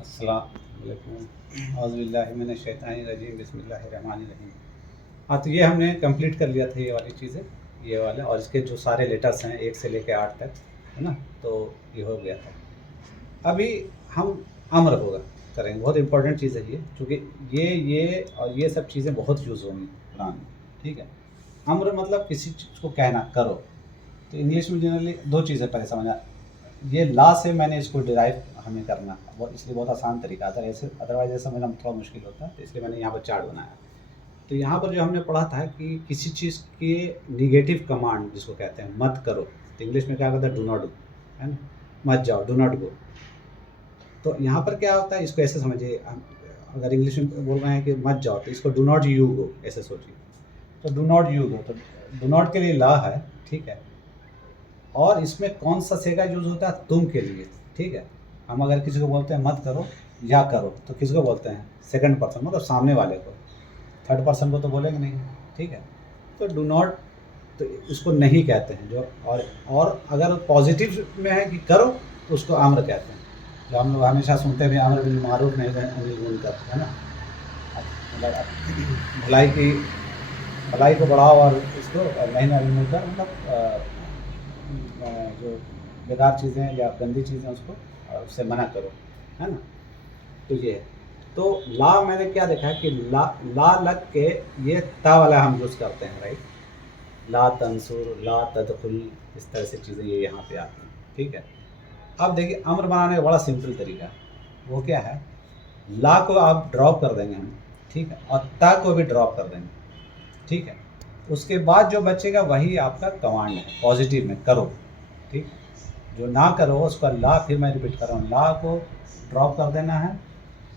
السلام علیکم، اعوذ باللہ من الشیطان الرجیم، بسم اللہ الرحمن الرحیم۔ ہاں، تو یہ ہم نے کمپلیٹ کر لیا تھا، یہ والی چیزیں، یہ والا، اور اس کے جو سارے لیٹرس ہیں 1 سے لے کے 8 تک، ہے نا، تو یہ ہو گیا تھا۔ ابھی ہم امر ہوگا کریں گے، بہت امپورٹنٹ چیز ہے یہ، چونکہ یہ اور یہ سب چیزیں بہت یوز ہوں گی قرآن میں، ٹھیک ہے۔ امر مطلب کسی چیز کو کہنا، کرو، تو انگلش میں جنرلی 2 چیزیں پہلے سمجھنا۔ یہ لا سے میں نے اس کو ڈرائیو ہمیں کرنا، اس لیے بہت آسان طریقہ تھا، ادروائز ایسا سمجھنا تھوڑا مشکل ہوتا ہے، تو اس لیے میں نے یہاں پر چارٹ بنایا۔ تو یہاں پر جو ہم نے پڑھا تھا کہ کسی چیز کے نیگیٹو کمانڈ جس کو کہتے ہیں مت کرو، تو انگلش میں کیا کہتا ہے، ڈو ناٹ ڈو، ہے نا، مت جاؤ، ڈو ناٹ گو۔ تو یہاں پر کیا ہوتا ہے، اس کو ایسے سمجھیے، اگر انگلش میں بول رہے ہیں کہ مت جاؤ، تو اس کو ڈو ناٹ یو گو ایسے سوچیے، تو ڈو ناٹ یو گو، تو ڈو ناٹ کے لیے لا ہے، ٹھیک ہے، اور اس میں کون سا سیگا یوز ہوتا ہے، تم کے لیے، ٹھیک ہے۔ ہم اگر کسی کو بولتے ہیں مت کرو یا کرو، تو کس کو بولتے ہیں، سیکنڈ پرسن، مطلب سامنے والے کو، تھرڈ پرسن کو تو بولیں گے نہیں، ٹھیک ہے۔ تو ڈو ناٹ، تو اس کو نہیں کہتے ہیں جو، اور اگر پازیٹیو میں ہے کہ کرو، تو اس کو امر کہتے ہیں، جو ہم لوگ ہمیشہ سنتے ہیں، امر بالمعروف نہی عن المنکر، ہے نا، مطلب بھلائی کو بڑھاؤ اور اس کو نہی عن المنکر، مطلب جو بیکار چیزیں یا گندی چیزیں اس کو اس سے منع کرو، ہے نا۔ تو یہ ہے، تو لا میں نے کیا دیکھا کہ لا لگ کے یہ تا والا ہم یوز کرتے ہیں، رائٹ، لا تنصر، لا تدخل، اس طرح سے چیزیں یہ یہاں پہ آتی ہیں، ٹھیک ہے۔ اب دیکھیے امر بنانے کا بڑا سمپل طریقہ ہے، وہ کیا ہے، لا کو آپ ڈراپ کر دیں گے ہم، ٹھیک ہے، اور تا کو بھی ڈراپ کر دیں گے، ٹھیک ہے۔ اس کے بعد جو بچے گا وہی آپ کا کمانڈ ہے، پازیٹیو میں کرو، ٹھیک ہے۔ جو نہ کرو اس کا لا، پھر میں ریپیٹ کر رہا ہوں، لا کو ڈراپ کر دینا ہے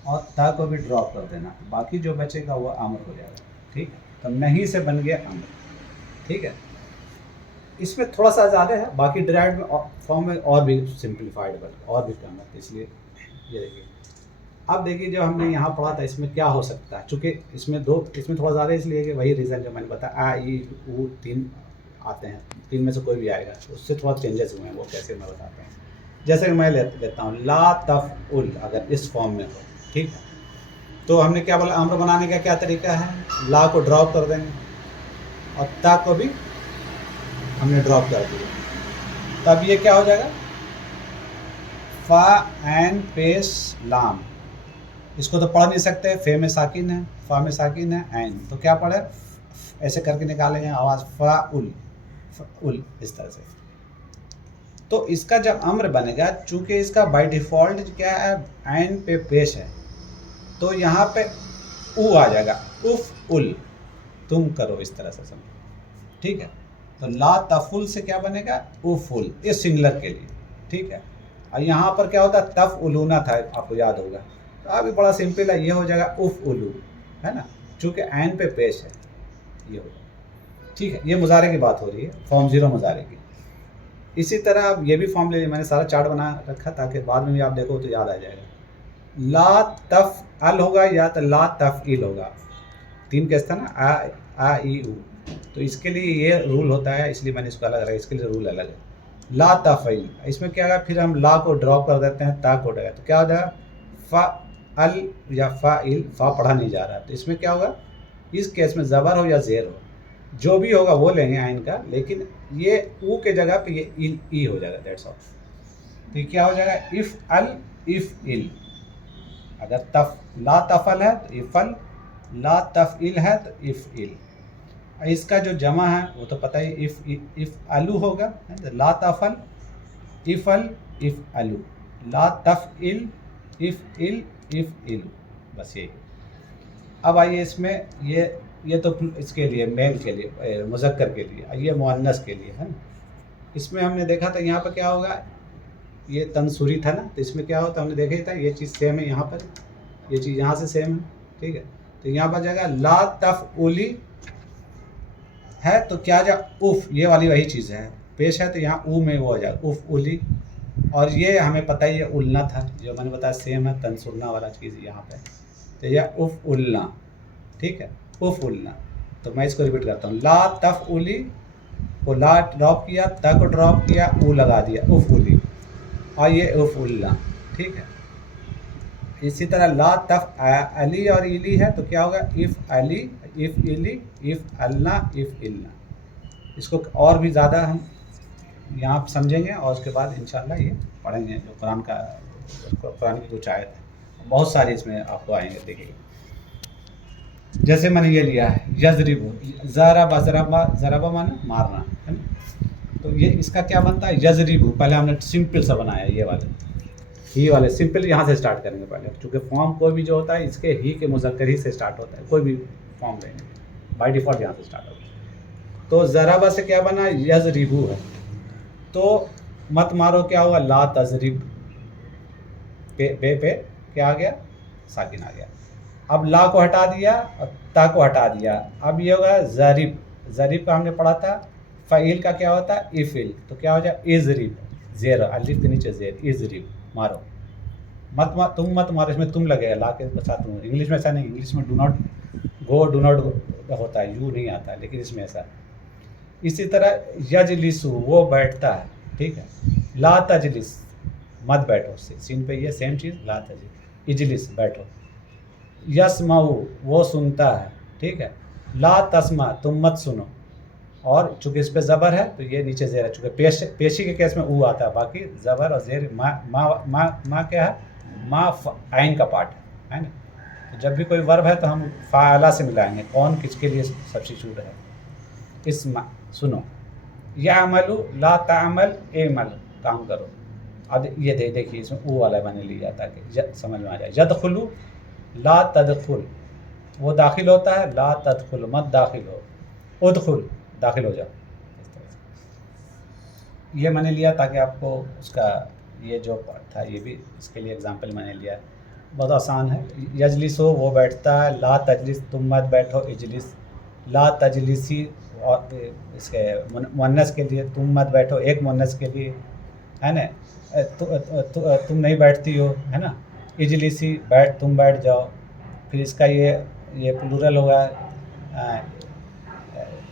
اور تا کو بھی ڈراپ کر دینا ہے، باقی جو بچے گا وہ امر ہو جائے گا، ٹھیک ہے۔ تو نہیں سے بن گیا امر، ٹھیک ہے۔ اس میں تھوڑا سا زیادہ ہے، باقی ڈرائیوڈ میں فارم میں اور بھی سمپلیفائڈ بن، اور بھی کم ہے، اس لیے یہ دیکھیے۔ اب دیکھیے جو ہم نے یہاں پڑھا تھا، اس میں کیا ہو سکتا ہے، چونکہ اس میں تھوڑا زیادہ اس لیے کہ وہی ریزن جو میں نے بتایا، آ ای او 3 آتے ہیں، 3 میں سے کوئی بھی آئے گا، اس سے تھوڑا چینجز ہوئے ہیں، وہ کیسے میں بتاتا ہوں۔ جیسے کہ میں لیتا ہوں لا تفعل، اگر اس فارم میں ہو، ٹھیک ہے، تو ہم نے کیا بولا، امر بنانے کا کیا طریقہ ہے، لا کو ڈراپ کر دیں گے اور تا کو بھی ہم نے ڈراپ کر دیا، تب یہ کیا ہو جائے گا، فا عین پیش لام، اس کو تو پڑھ نہیں سکتے، فے میں ساکن ہے، فا میں ساکن ہے، عین، تو کیا پڑھے، ایسے کر کے نکالیں گے آواز، فاعل، فعل، اس طرح سے۔ تو اس کا جب امر بنے گا، چونکہ اس کا بائی ڈیفالٹ کیا ہے، عین پہ پیش ہے، تو یہاں پہ او آ جائے گا، افعل، تم کرو، اس طرح سے سمجھو، ٹھیک ہے۔ تو لا تفعل سے کیا بنے گا، افعل، یہ سنگلر کے لیے، ٹھیک ہے۔ اور یہاں پر کیا ہوتا ہے، تفعلون تھا، آپ کو یاد ہوگا، تو ابھی بڑا سمپل ہے، یہ ہو جائے گا افعلوا، ہے نا، چونکہ عین پہ پیش ہے، یہ ہوگا، ٹھیک ہے۔ یہ مضارع کی بات ہو رہی ہے، فارم 0 مضارع کی۔ اسی طرح آپ یہ بھی فارم لے لیے، میں نے سارا چارٹ بنا رکھا تاکہ بعد میں بھی آپ دیکھو تو یاد آ جائے گا۔ لا تفعل ہوگا یا تو لا تفعیل ہوگا، 3 کیس تھا نا، آ ای او، تو اس کے لیے یہ رول ہوتا ہے، اس لیے میں نے اس کو الگ رکھا، اس کے لیے رول الگ ہے۔ لا تفعیل، اس میں کیا ہوگا، پھر ہم لا کو ڈراپ کر دیتے ہیں، تا کو ڈراپ، تو کیا ہو جائے گا، فعل یا فاعل، فا پڑھا نہیں جا رہا ہے، تو اس میں کیا ہوگا، اس کیس میں زبر ہو یا زیر ہو، جو بھی ہوگا وہ لیں گے عین کا، لیکن یہ او کے جگہ پہ یہ ای ہو جائے گا، دیٹس آل۔ تو یہ کیا ہو جائے گا، افعل، افعل، اگر لا تفعل ہے تو افعل، لا تفعل ہے تو افعل۔ اس کا جو جمع ہے وہ تو پتہ ہی، افعلوا ہوگا، لا تفعل، افعل، افعلوا، لا تفعل، افعل، افعلوا، بس یہی۔ اب آئیے اس میں یہ تو اس کے لیے میل کے لیے، مذکر کے لیے، یہ مؤنث کے لیے ہے نا۔ اس میں ہم نے دیکھا تھا یہاں پہ کیا ہوگا، یہ تنصری تھا نا، تو اس میں کیا ہوتا ہے، ہم نے دیکھا ہی تھا، یہ چیز سیم ہے یہاں پر، یہ چیز یہاں سے سیم ہے، ٹھیک ہے۔ تو یہاں پر جائے گا لا تفعلی ہے، تو کیا جا اف، یہ والی وہی چیز ہے، پیش ہے تو یہاں او میں وہ ہو جائے گا، افعلی، اور یہ ہمیں پتہ ہی ہے النا تھا، جو میں نے بتایا سیم ہے، تنصرنا والا چیز یہاں پہ، تو یہ افعلنا، ٹھیک ہے، افعلنا۔ تو میں اس کو ریپیٹ کرتا ہوں، لا تفعلی کو لا ڈراپ کیا، تا کو ڈراپ کیا، او لگا دیا، افعلی، اور یہ افعلنا، ٹھیک ہے۔ इसी तरह ला तफ अली और इली है तो क्या होगा, इफ़ अली, इफ़ इली, इफ़ अल्ला, इफ़ इल्ला। इसको और भी ज़्यादा हम यहाँ समझेंगे और उसके बाद इंशाल्लाह ये पढ़ेंगे जो कुरान की कुछ आयत है, बहुत सारी इसमें आपको आएंगे, देखिए। जैसे मैंने ये लिया है यजरिबु, ज़रबा, ज़रबा माने मारना, है ना। तो ये इसका क्या बनता है, यजरिबु। पहले हमने सिंपल सा बनाया ये वाले सिंपल यहाँ से स्टार्ट करेंगे पहले, क्योंकि फॉर्म कोई भी जो होता है इसके ही के मुज़क्कर ही से स्टार्ट होता है, कोई भी फॉर्म लेंगे बाय डिफ़ॉल्ट यहाँ से स्टार्ट होता है। तो ज़रबा से क्या बना, यजरिबु है, तो मत मारो क्या हुआ, ला तजरिब, पे क्या आ गया, साकिन आ गया। अब ला को हटा दिया और ता को हटा दिया, अब ये होगा ज़रिब। ज़रिब का हमने पढ़ा था, फ़ईल का क्या होता है, इफ़िल, तो क्या हो जाए इज़रिब, ज़ेर अलिफ के नीचे ज़ेर, इज़रिब, मारो। तुम मत मारो, इसमें तुम लगेगा, ला के साथ तुम। इंग्लिश में ऐसा नहीं, इंग्लिश में do not go, do not होता है, यू नहीं आता, लेकिन इसमें ऐसा। इसी तरह यजलिसु, वो बैठता है, ठीक है। ला तजलिस, मत बैठो, सीन पे ये सेम चीज़, ला तजलिस, इजलिस, बैठो। यस्माउ, वो सुनता है, ठीक है। ला तस्मा, तुम मत सुनो, और चूँकि इस पे ज़बर है तो ये नीचे ज़ेर है, चूँकि पेशी के केस में ऊ आता है, बाकी ज़बर और ज़ेर, माँ क्या है, माँ आइन का पार्ट है ना। तो जब भी कोई वर्ब है तो हम फ़ाअला से मिलाएंगे, कौन किसके लिए सब्स्टिट्यूट है। इस्मा, सुनो। यामलु, ला तामल, एमल, काम करो। अब ये देखिए इसमें ऊ वाला मैंने लिया ताकि समझ में आ जाए। यदखुलु, ला तदखुल, वो दाखिल होता है, ला तदखुल, मत दाखिल हो। उदखुल, दाखिल हो जाओ। इस तरह से ये मैंने लिया ताकि आपको उसका ये जो था ये भी इसके लिए एग्जांपल मैंने लिया, बहुत आसान है। यजलिस हो, वो बैठता है। ला तजलिस, तुम मत बैठो, इजलिस। ला तजलिसी, और इसके मुअन्नस के लिए तुम मत बैठो, एक मुअन्नस के लिए, है ना। तुम नहीं बैठती हो, है ना। इजलिसी, तुम बैठ जाओ। फिर इसका ये प्लूरल होगा,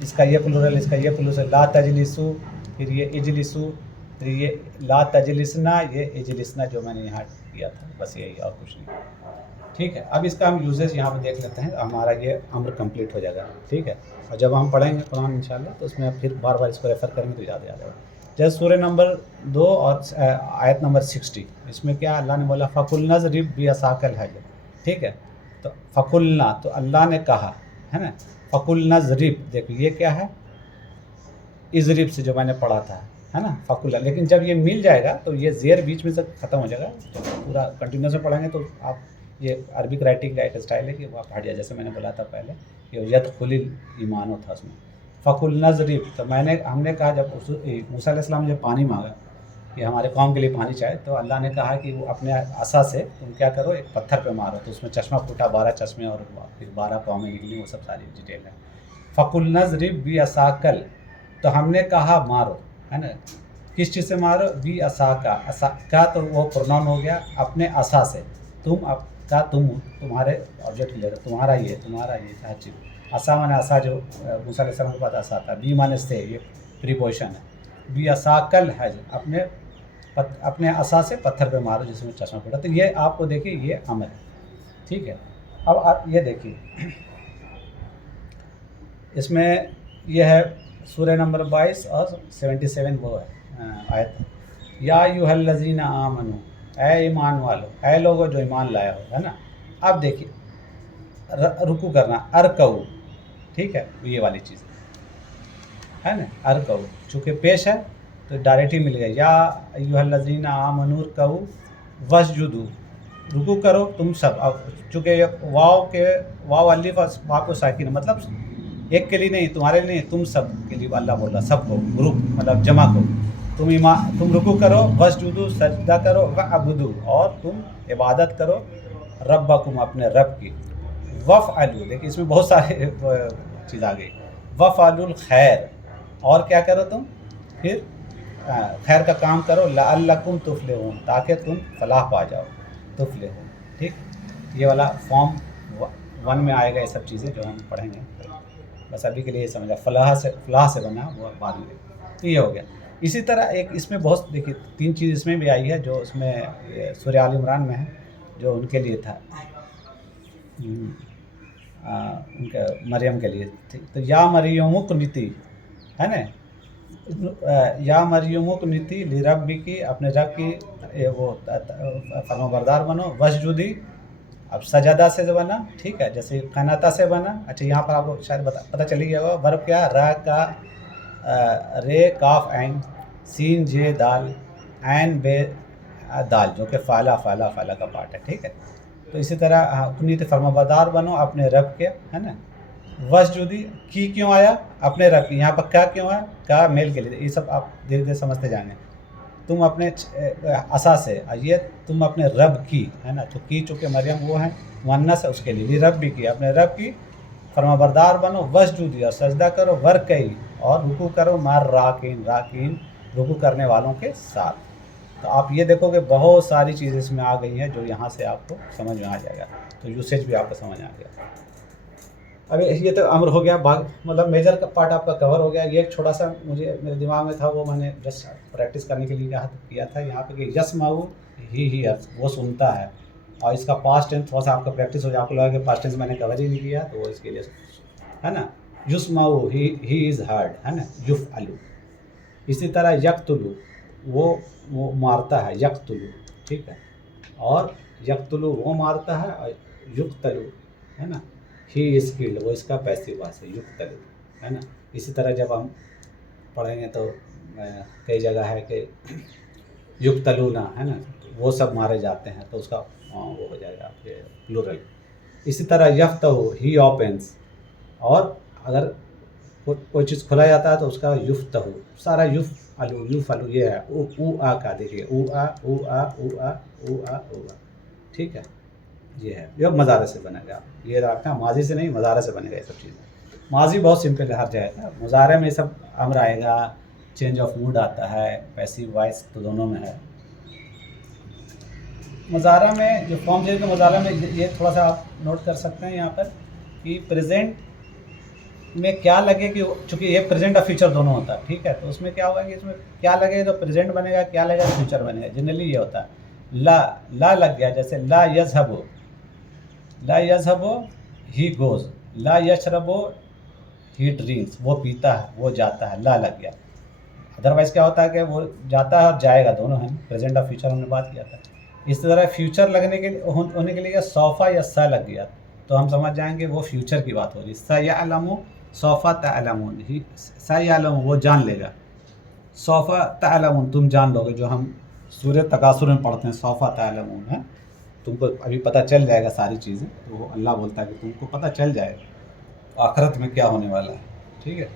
इसका ये प्लूरल, इसका ये प्लूरल, ला तजलिसु, फिर ये इजलिसु, फिर ये ला तजलिसना, ये इजलिसना जो मैंने यहाँ किया था, बस यही, और कुछ नहीं, ठीक है। अब इसका हम यूजेस यहाँ पे देख लेते हैं, हमारा ये अम्र कंप्लीट हो जाएगा, ठीक है। और जब हम पढ़ेंगे कुरान इंशाल्लाह तो उसमें फिर बार बार इसको रेफ़र करेंगे तो याद आएगा। जैसे सूरह नंबर 2 और आयत नंबर 60, इसमें क्या अल्लाह ने बोला, फ़कुल नज़रिब बिअसाकल हजर, ठीक है। तो फ़कुलना, तो अल्लाह ने कहा, है ना। फ़कुल नज़रिब, देखो ये क्या है, इज़रिब से जो मैंने पढ़ा था, है ना, फ़कुल। लेकिन जब ये मिल जाएगा तो ये ज़ेर बीच में से ख़त्म हो जाएगा, तो पूरा कंटिन्यूस में पढ़ेंगे तो आप, ये अरबिक राइटिंग का एक स्टाइल है कि वो आप हट जाए, जैसे मैंने बोला था पहले, ये यदखुलिल ईमानो था उसमें। फ़कुल नज़रिब, तो हमने कहा जब मूसा अलैहि सलाम ने जब पानी मांगा कि हमारे कौम के लिए पानी चाहिए, तो अल्लाह ने कहा कि वो अपने आसा से तुम क्या करो, एक पत्थर पे मारो, तो उसमें चश्मा फूटा, 12 चश्मे, और फिर 12 कौमें निकली, वो सब सारी डिटेल है। फ़कुल नज़रिब बिअसाकल, तो हमने कहा मारो, है ना। किस चीज़ से मारो, बिअसाका, असा का तो वो प्रोनाउन हो गया, अपने आसा से। तुम का तुम, तुम्हारे ऑब्जेक्ट ले रहे, तुम्हारा ये हर चीज़। आसा माने आसा, जो मूसा अलैहि सलाम के पास आसा था। बी माने से, ये प्रीपोजिशन है। बिअसाकल है, अपने आसा से पत्थर पे मारो जिसमें चश्मा पड़ा। तो ये आपको देखिए ये अमर है, ठीक है। अब आप ये देखिए, इसमें यह है सूरह नंबर 22 और 77 वो है आयत, या अय्युहल्लज़ीना आमनू, ऐ ईमान वालो, ऐ लोगो जो ईमान लाया हो, है ना। अब देखिए रुकू करना, अरकऊ, ठीक है, ये वाली चीज़ है ना, अरकऊ, चूँकि पेश है तो डायरेक्ट ही मिल गया, या अय्युहल्लज़ीना आमनू रकऊ वस्जुदू, रुकू करो तुम सब। अब चूँकि वाव अलिफ और वाव को साकिन, मतलब एक के लिए नहीं, तुम्हारे लिए नहीं, तुम सब के लिए अल्लाह बोल रहा, सबको, ग्रुप मतलब जमा को। तुम रुकू करो, वस्जुदू, सजदा करो, वअबुदू, और तुम इबादत करो, रब्बकुम, अपने रब की। वफ़अलू, देखिए इसमें बहुत सारे चीज़ आ गई। वफ़अलुल खैर, और क्या करो तुम, फिर खैर का काम करो, लअल्लकुम तुफ़लिहून, ताकि तुम फलाह पा जाओ, तुफ़लिहून, ठीक। ये वाला फॉर्म 1 में आएगा, ये सब चीज़ें जो हम पढ़ेंगे। बस अभी के लिए समझा, फलाह से बना, वो बाद में, तो ये हो गया। इसी तरह एक इसमें बहुत, देखिए 3 चीज़ इसमें भी आई है जो उसमें सूरह आल इमरान में है। जो उनके लिए था, उनके मरियम के लिए, ठीक। तो या मरियमुक नीति है ना, या मरियमुक नीति लिरब्बी की, अपने रब की वो फरमाबरदार बनो, वसजुदी, अब सजादा से जो बना, ठीक है, जैसे कनाता से बना। अच्छा यहाँ पर आपको शायद पता चली गया होगा वर्ब क्या, रा का रे काफ ऐन सीन जे दाल ऐन बे दाल, जो कि फाला फाला फाला का पार्ट है, ठीक है। तो इसी तरह अपनी तो फरमाबरदार बनो अपने रब के, है ना। वसजुदी की क्यों आया, अपने रब की, यहाँ पर क्या क्यों है, का मेल के लिए, ये सब आप धीरे धीरे समझते जाएंगे। तुम अपने असा से, ये तुम अपने रब की, है ना। तो की चूँकि मरियम वो है मुअन्नस है, उसके लिए रब भी की, अपने रब की फरमाबरदार बनो, वसजुदी, और सजदा करो, वर्कई, और रुकू करो, मार राकीन, राकीन रुकू करने वालों के साथ। तो आप ये देखोगे बहुत सारी चीज़ें इसमें आ गई हैं जो यहाँ से आपको समझ में आ जाएगा, तो यूसेज भी आपको समझ आ गया। अब ये तो अम्र हो गया, भाग मतलब मेजर का पार्ट आपका कवर हो गया। ये एक छोटा सा मुझे मेरे दिमाग में था, वो मैंने जस्ट प्रैक्टिस करने के लिए किया था यहाँ पे कि यस्माउ ही हियर्स, वो सुनता है, और इसका पास्ट टेंस थोड़ा सा आपका प्रैक्टिस हो जाए, आपको लगा कि पास्ट टेंस मैंने कवर ही नहीं किया, तो वो इसके लिए, है ना। युस्माउ ही इज़ हर्ड, है ना, युफ अलू। इसी तरह यक्तुलू, वो मारता है, यक्तुलू, ठीक है, और यक्तुलू वो मारता है, और युक्तलू, है ना, ही इज़ किल्ड, वो इसका पैसिव वॉइस है, युक्तलू, है ना। इसी तरह जब हम पढ़ेंगे तो कई जगह है कि युक्तलूना, है ना, वो सब मारे जाते हैं, तो उसका वो हो जाएगा आपके प्लूरल। इसी तरह यफ्तहू, ही ओपन्स, और अगर कोई चीज़ खुला जाता है तो उसका युफ्तहू, सारा युफ अलू ये है, ऊ आ का, देखिए ऊ आ ऊ आ ऊ आ ऊ आ ऊ आ, ठीक है, ये है, ये मज़ारे से बनेगा, ये रखना, माजी से नहीं, मज़ारे से बनेगा ये सब चीज़ें। माजी बहुत सिंपल है हर जगह का, मुज़ारे में सब अम्र आएगा, चेंज ऑफ मूड आता है, पैसिव वॉइस तो दोनों में है। मुज़ारा में जो फॉर्म चाहिए, तो मुज़ारा में ये थोड़ा सा आप नोट कर सकते हैं यहाँ पर कि प्रेजेंट में क्या लगे कि, चूँकि ये प्रेजेंट और फ्यूचर दोनों होता है, ठीक है, तो उसमें क्या होगा कि इसमें क्या लगे तो प्रेजेंट बनेगा, क्या लगेगा फ्यूचर बनेगा। जनरली ये होता है, ला लग गया, जैसे ला यज़हबो he goes, La यशरबो he drinks, वो पीता है, वो जाता है, ला लग गया। अदरवाइज़ क्या होता है कि वो जाता है और जाएगा, दोनों हैं, प्रेजेंट और फ्यूचर हमने बात किया था। इस तरह फ्यूचर लगने के होने के लिए सौफ़ा या सा लग गया, तो हम समझ जाएंगे वो फ्यूचर की बात हो रही है। सयअलमु सौफ़ा तअलमून, ही सयअलमु वो जान लेगा, सौफ़ा तअलमून तुम जान लोगे, जो हम सूरह तकासुर में पढ़ते हैं, सौफ़ा तअलमून है, तुमको अभी पता चल जाएगा सारी चीज़ें। तो वो अल्लाह बोलता है कि तुमको पता चल जाएगा आखिरत में क्या होने वाला है, ठीक है।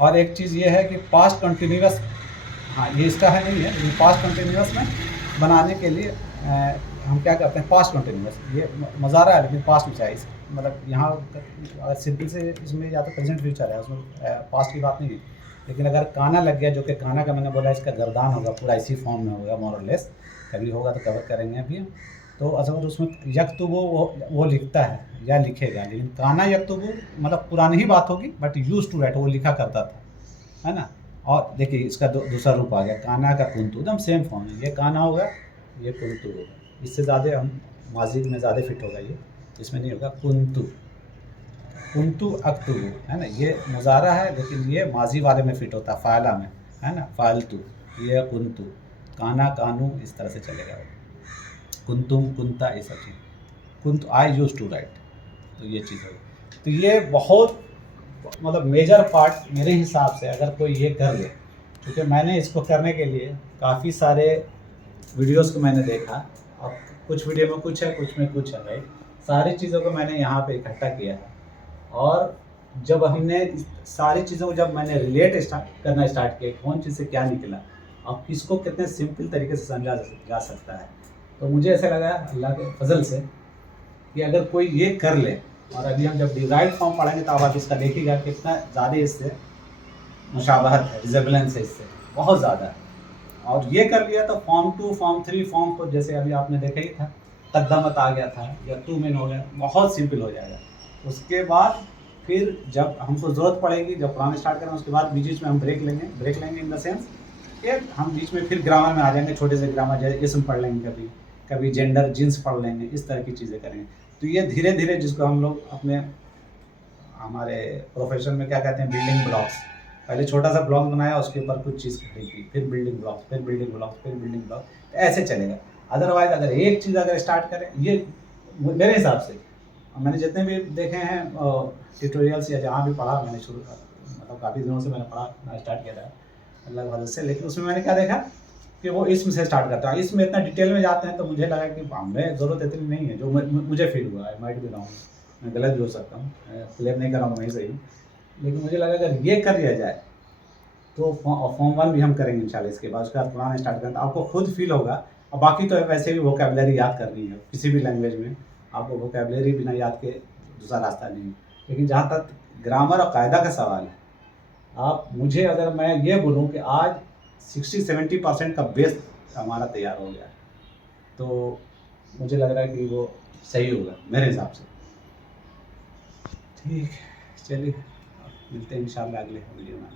और एक चीज़ ये है कि पास्ट कंटिन्यूअस, हाँ ये इसका है नहीं है, लेकिन पास्ट कंटिन्यूअस में बनाने के लिए हम क्या करते हैं, पास्ट कंटिन्यूअस, ये मज़ारा है लेकिन पास्ट में चाहिए, मतलब यहाँ अगर सिंपल से इसमें या तो प्रेजेंट फ्यूचर है, उसमें पास्ट की बात नहीं है। लेकिन अगर काना लग गया, जो कि काना का मैंने बोला इसका गर्दान होगा, पूरा इसी फॉर्म में होगा मोर और लेस, कभी होगा तो कवर करेंगे अभी हम। तो अगर उसमें यक्तुबु वो लिखता है या लिखेगा, लेकिन काना यक्तुबु मतलब पुरानी ही बात होगी, बट यूज टू राइट, वो लिखा करता था, है ना। और देखिए इसका दूसरा रूप आ गया, काना का कुंतु, एकदम सेम फॉर्म है, ये काना होगा, ये कुंतु होगा, इससे ज़्यादा हम माजी में ज़्यादा फिट होगा, ये इसमें नहीं होगा, कुंतु अक्तुबु, है ना, ये मुज़ारा है लेकिन ये माजी वाले में फिट होता है, फ़ाला में, है ना, फालतू, ये कुंतु, काना कानू, इस तरह से चलेगा, कुंतुम कुंता, ये सब चीज़, कुंतु आई यूज टू राइट, तो ये चीज़ होगी। तो ये बहुत मतलब मेजर पार्ट मेरे हिसाब से, अगर कोई ये कर ले, क्योंकि मैंने इसको करने के लिए काफ़ी सारे वीडियोस को मैंने देखा, और कुछ वीडियो में कुछ है, कुछ में कुछ है, भाई सारी चीज़ों को मैंने यहाँ पे इकट्ठा किया है। और जब हमने सारी चीज़ों को जब मैंने रिलेट करना स्टार्ट किया, कौन चीज़ से क्या निकला, अब किसको कितने सिंपल तरीके से समझा जा सकता है, तो मुझे ऐसा लगा अल्लाह के फजल से कि अगर कोई ये कर ले, और अभी हम जब डिराइव्ड फॉर्म पढ़ेंगे तो आप इसका देखिएगा कितना ज़्यादा इससे मुशाबहत है, रिजेबलेंस है इससे बहुत ज़्यादा है। और ये कर लिया तो फॉर्म 2, फॉर्म 3, फॉर्म को जैसे अभी आपने देखा ही था, तकदमत आ गया था या टू मेन हो गया, बहुत सिंपल हो जाएगा। उसके बाद फिर जब हमको ज़रूरत पड़ेगी, जब पढ़ाना स्टार्ट करें, उसके बाद बीच में हम ब्रेक लेंगे इन द सेंस कि हम बीच में फिर ग्रामर में आ जाएंगे, छोटे से ग्रामर जैसे इसम पढ़ लेंगे कभी, कभी जेंडर जींस पढ़ लेंगे, इस तरह की चीज़ें करेंगे। तो ये धीरे धीरे जिसको हम लोग अपने हमारे प्रोफेशन में क्या कहते हैं, बिल्डिंग ब्लॉक्स, पहले छोटा सा ब्लॉक बनाया, उसके ऊपर कुछ चीज़ खड़ी की, फिर बिल्डिंग ब्लॉक्स, फिर बिल्डिंग ब्लॉक्स, फिर बिल्डिंग ब्लॉक, तो ऐसे चलेगा। अदरवाइज अगर एक चीज़ अगर स्टार्ट करें, ये मेरे हिसाब से मैंने जितने भी देखे हैं ट्यूटोरियल्स या जहाँ भी पढ़ा मैंने, शुरू मतलब काफ़ी दिनों से मैंने पढ़ा स्टार्ट किया था लगभग हद से, लेकिन उसमें मैंने क्या देखा कि वो इसम से स्टार्ट करता है। इसमें इतना डिटेल में जाते हैं तो मुझे लगा कि हमें ज़रूरत इतनी नहीं है, जो मुझे फील हुआ है, माइट भी रहा हूँ, मैं गलत भी हो सकता हूँ, क्लेम नहीं कर रहा हूँ मैं ही सही हूँ, लेकिन मुझे लगा अगर ये कर लिया जाए तो फॉर्म 1 भी हम करेंगे इंशाल्लाह इसके बाद, उसके बाद पुराना स्टार्ट करें तो आपको खुद फील होगा। और बाकी तो वैसे भी वोकेबलरी याद करनी है किसी भी लैंग्वेज में, आपको वोकेबलरी बिना याद के दूसरा रास्ता नहीं है। लेकिन जहाँ तक ग्रामर और कायदा का सवाल है, आप मुझे अगर मैं ये बोलूँ कि आज 60-70% का बेस हमारा तैयार हो गया है, तो मुझे लग रहा है कि वो सही होगा मेरे हिसाब से। ठीक है, चलिए मिलते हैं इंशाल्लाह अगले वीडियो में।